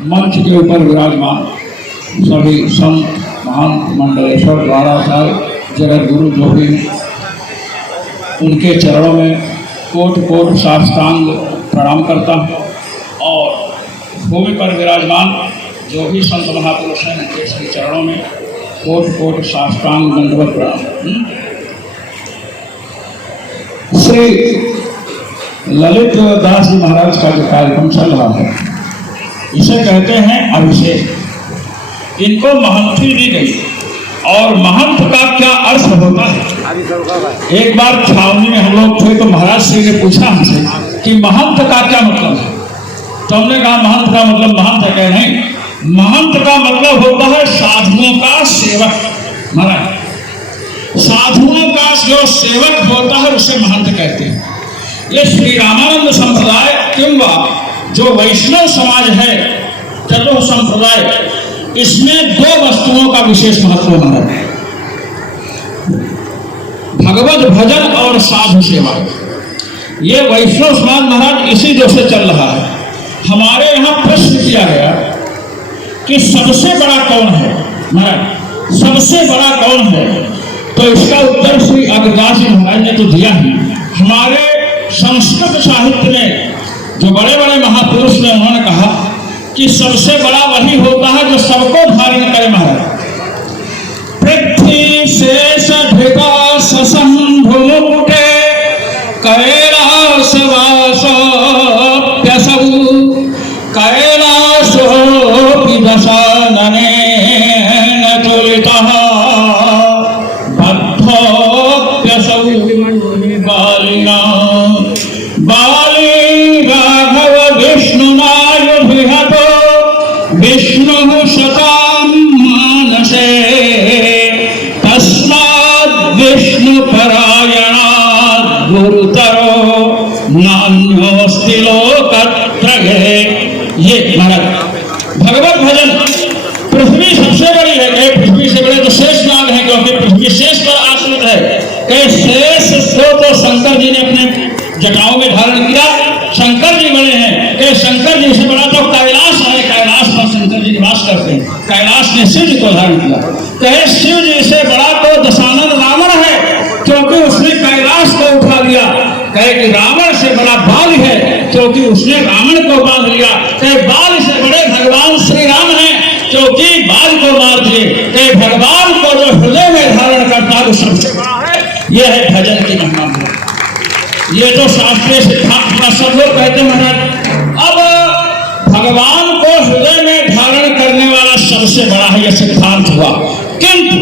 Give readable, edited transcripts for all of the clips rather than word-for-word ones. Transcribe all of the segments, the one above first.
मंच के ऊपर विराजमान सभी संत महंत मंडलेश्वर द्वारा साहब जगत गुरु जो भी उनके चरणों में कोट कोट साष्टांग प्रणाम करता हूँ और भूमि पर विराजमान जो भी संत महापुरुष हैं उनके श्री चरणों में कोट कोट साष्टांग दंडवत प्रणाम। श्री ललित दास जी महाराज का जो कार्यक्रम चल रहा है इसे कहते हैं अभिषेक। इनको महंती दी गई और महंत का क्या अर्थ होता है। एक बार छावनी में हम लोग थे तो महाराज श्री ने पूछा हमसे कि महंत का क्या मतलब है, तो हमने कहा महंत का मतलब महंत है। कह नहीं, महंत का मतलब होता है साधुओं का सेवक। महाराज साधुओं का जो सेवक होता है उसे महंत कहते हैं। ये श्री रामानंद संप्रदाय किंवा जो वैष्णव समाज है चतुर्थ संप्रदाय, इसमें दो वस्तुओं का विशेष महत्व है, भगवत भजन और साधु सेवा। ये वैष्णव समाज महाराज इसी जो से चल रहा है। हमारे यहाँ प्रश्न किया गया कि सबसे बड़ा कौन है, महाराज सबसे बड़ा कौन है, तो इसका उत्तर श्री अग्रदास जी महाराज ने तो दिया ही। हमारे संस्कृत साहित्य में जो बड़े बड़े महापुरुष ने उन्होंने कहा कि सबसे बड़ा वही होता है जो सबको धारण करे। महाराज पृथ्वी शेष विकास संभुमुकुटे कैलास वासोप्यसौ कैलासोऽपि दशाननेन तुलितः बद्धोऽप्यसौ बालिना बाली राघव विष्णुनायुधिहतो विष्णुः शतां मानसे तस्माद् विष्णुपरायणाद् गुरुतरो नान्योऽस्ति लोकत्रये। ये महाराज भगवत भजन पृथ्वी सबसे बड़ी है। पृथ्वी से बड़े तो शेष नाग है क्योंकि पृथ्वी शेष पर आश्रित है। शेष तो शंकर जी ने अपने जटाओं में धारण किया, शंकर जी बड़े हैं। शंकर जी से बड़ा तो कैलाश है, कैलाश पर शंकर जी निवास करते हैं। कैलाश ने शिव जी को धारण किया। शिव जी से बड़ा तो दशानन रावण है क्योंकि उसने कैलाश को उठा लिया। कहे कि रावण से बड़ा बाल है क्योंकि उसने रावण को बांध लिया। कहे बाल से बड़े भगवान श्री राम है क्योंकि बाल को मार दिए। कहे भगवान को जो हृदय में धारण करता है वो सबसे बड़ा है। यह है भजन की महिमा। ये तो शास्त्रीय सिद्धांत का सब लोग कहते हैं महाराज। अब भगवान को हृदय में धारण करने वाला सबसे बड़ा है, यह सिद्धांत हुआ। किंतु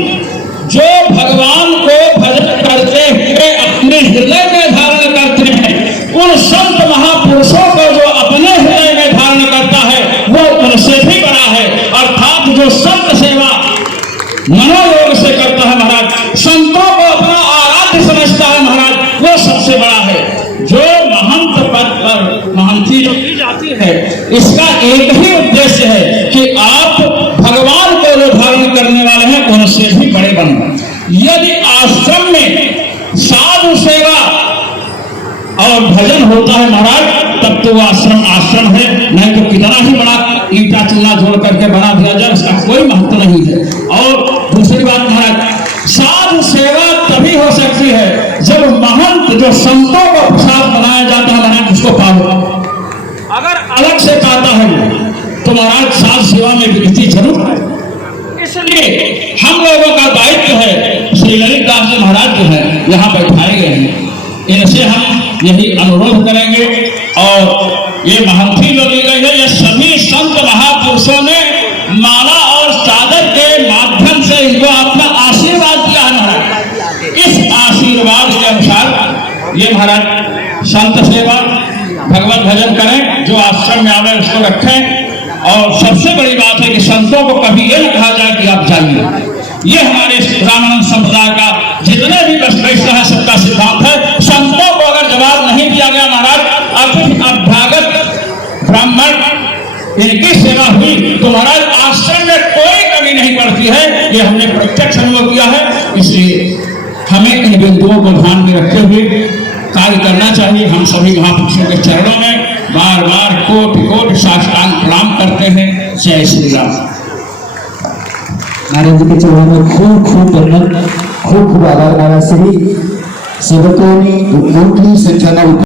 जो भगवान को भजन करते हुए अपने हृदय में धारण करते हैं, उन संत महापुरुषों को जो अपने हृदय में धारण करता है वो उनसे भी बड़ा है। अर्थात जो संत सेवा मनोयोग से करता है महाराज, संतों को अपना आराध्य समझता है महाराज, वो सबसे बड़ा है। जो महंत पद पर महंती जो की जाती है इसका एक ही उद्देश्य है कि आप भगवान को जो धारण करने वाले हैं उनसे भी बड़े बनो। यदि आश्रम में साधु सेवा और भजन होता है महाराज तब तो वो आश्रम आश्रम है, नहीं तो कितना ही बड़ा ईटा चूल्हा जोड़ करके बना दिया जाए उसका कोई महत्व नहीं है। और दूसरी बात महाराज, साधु सेवा तभी हो सकती है जब महंत जो संतों को प्रसाद बनाया जाता है महाराज उसको पाओ। अगर अलग से पाता है तो महाराज साधु सेवा में विरति जरूर है। इसलिए हम लोगों का दायित्व है, श्री ललित दास जी महाराज जो है यहाँ बैठाए गए हैं, इनसे हम यही अनुरोध करेंगे। और ये महंती जो ली गई है ये सभी संत महापुरुषों ने माला और चादर के माध्यम से इनको अपना आशीर्वाद दिया है महाराज। इस आशीर्वाद के अनुसार ये महाराज संत सेवा भगवत भजन करें, जो आश्रम में आवे उसको रखें। और सबसे बड़ी बात है कि संतों को कभी ये न कहा जाए कि आप जाइए। ये हमारे रामानंद संप्रदाय का जितने भी वैष्णव है सबका सिद्धांत है। संतों को अगर जवाब नहीं दिया गया महाराज, अभ्यागत ब्राह्मण इनकी सेवा हुई तो महाराज आश्रम में कोई कमी नहीं पड़ती है। ये हमने प्रत्यक्ष अनुभव किया है। इसलिए हमें इन बिंदुओं को ध्यान में रखते हुए कार्य करना चाहिए। हम सभी महापुरुषों के चरणों में बार बार कोटि कोटि साष्टांग प्रणाम करते हैं। जय श्री राम। महाराज जी के चरणों में खूब खूब वंदन, खूब खूब आभार। महाराज श्री सेवकों मोटी संख्या में